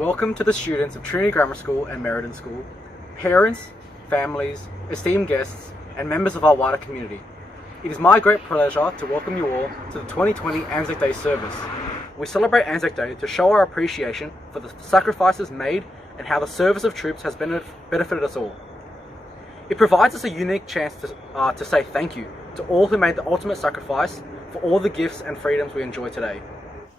Welcome to the students of Trinity Grammar School and Meriden School, parents, families, esteemed guests, and members of our wider community. It is my great pleasure to welcome you all to the 2020 ANZAC Day service. We celebrate ANZAC Day to show our appreciation for the sacrifices made and how the service of troops has benefited us all. It provides us a unique chance to say thank you to all who made the ultimate sacrifice for all the gifts and freedoms we enjoy today.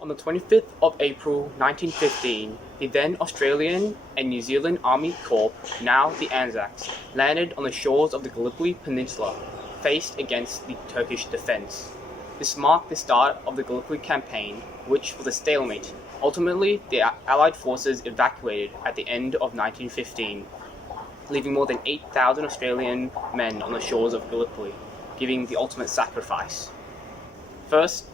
On the 25th of April 1915, the then Australian and New Zealand Army Corps, now the ANZACs, landed on the shores of the Gallipoli Peninsula, faced against the Turkish defence. This marked the start of the Gallipoli campaign, which was a stalemate. Ultimately, the Allied forces evacuated at the end of 1915, leaving more than 8,000 Australian men on the shores of Gallipoli, giving the ultimate sacrifice. First,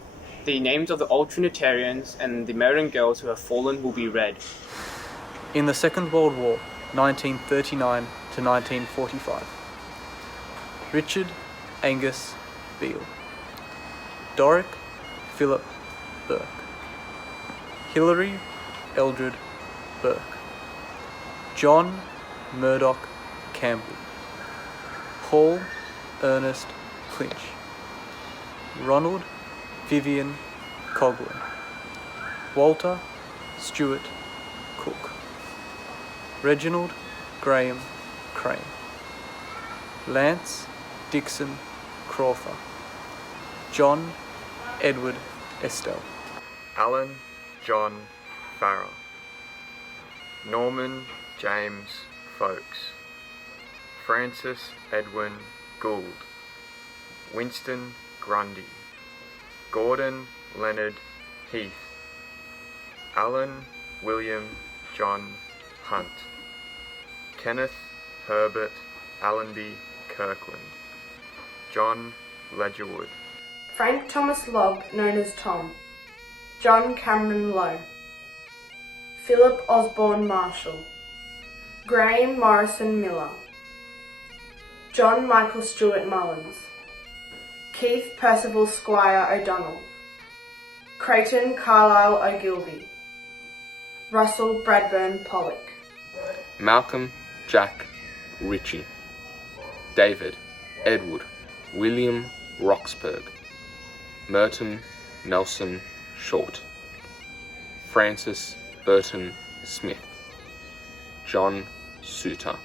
the names of the old Trinitarians and the Meriden girls who have fallen will be read. In the Second World War, 1939 to 1945. Richard Angus Beale. Doric Philip Burke. Hilary Eldred Burke. John Murdoch Campbell. Paul Ernest Clinch. Ronald Vivian Coghlan. Walter Stewart Cook. Reginald Graham Crane. Lance Dixon Crawford. John Edward Estelle. Alan John Farrer. Norman James Folkes. Francis Edwin Gould. Winston Grundy. Gordon Leonard Heath. Alan William John Hunt. Kenneth Herbert Allenby Kirkland. John Ledgerwood. Frank Thomas Logg, known as Tom. John Cameron Lowe. Philip Osborne Marshall. Graham Morrison Miller. John Michael Stewart Mullins. Keith Percival Squire O'Donnell. Creighton Carlisle O'Gilvy. Russell Bradburn Pollock. Malcolm Jack Ritchie. David Edward William Roxburgh. Merton Nelson Short. Francis Burton Smith. John Suter.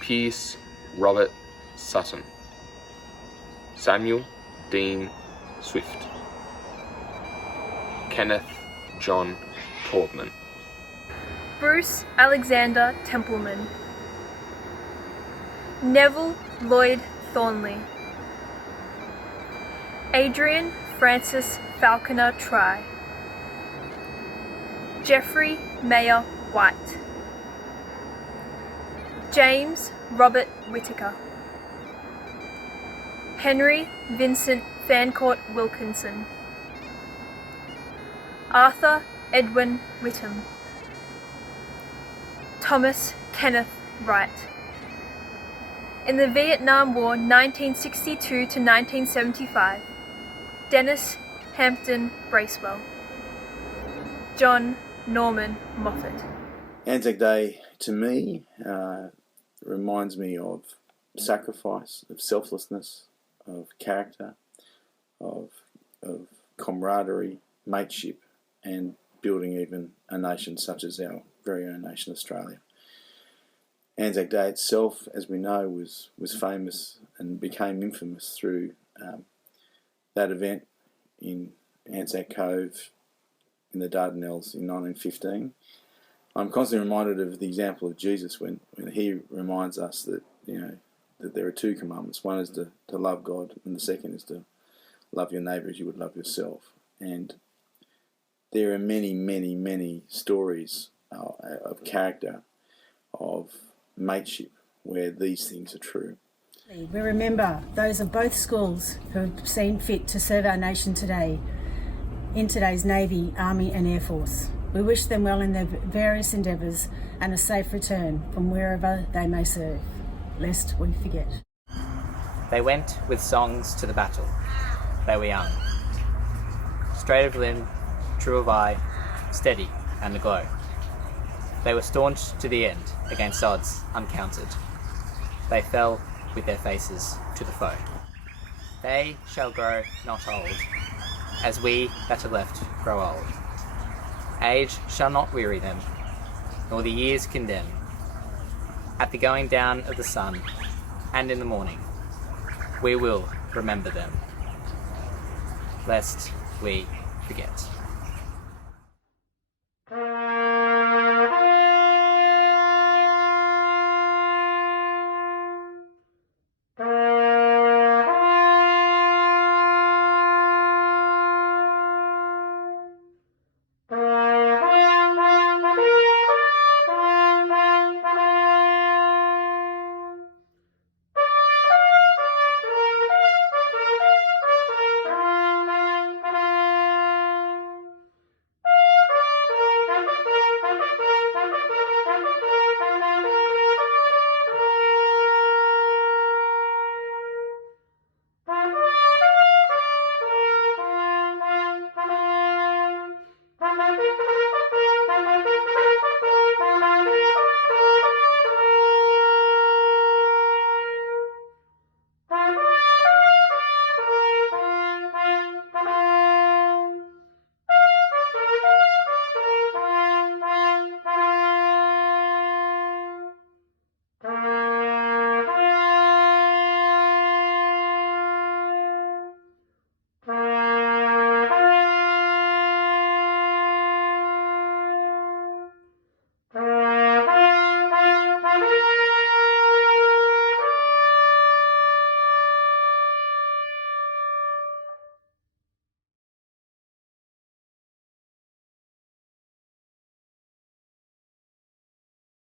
Pierce Robert Sutton. Samuel Dean Swift. Kenneth John Taubman. Bruce Alexander Templeman. Neville Lloyd Thornley. Adrian Francis Falconer Try. Jeffrey Mayer White. James Robert Whittaker. Henry Vincent Fancourt Wilkinson. Arthur Edwin Whittam. Thomas Kenneth Wright. In the Vietnam War 1962 to 1975, Dennis Hampton Bracewell. John Norman Moffat. ANZAC Day, to me, reminds me of sacrifice, of selflessness, of character, of camaraderie, mateship, and building even a nation such as our very own nation, Australia. ANZAC Day itself, as we know, was famous and became infamous through that event in ANZAC Cove in the Dardanelles in 1915. I'm constantly reminded of the example of Jesus when he reminds us that, that there are two commandments. One is to love God, and the second is to love your neighbour as you would love yourself. And there are many, many, many stories of character, of mateship, where these things are true. We remember those of both schools who have seen fit to serve our nation today in today's Navy, Army and Air Force. We wish them well in their various endeavours and a safe return from wherever they may serve, lest we forget. They went with songs to the battle. They were young. Straight of limb, true of eye, steady and aglow. They were staunch to the end, against odds uncounted. They fell with their faces to the foe. They shall grow not old, as we that are left grow old. Age shall not weary them, nor the years condemn. At the going down of the sun, and in the morning, we will remember them, lest we forget.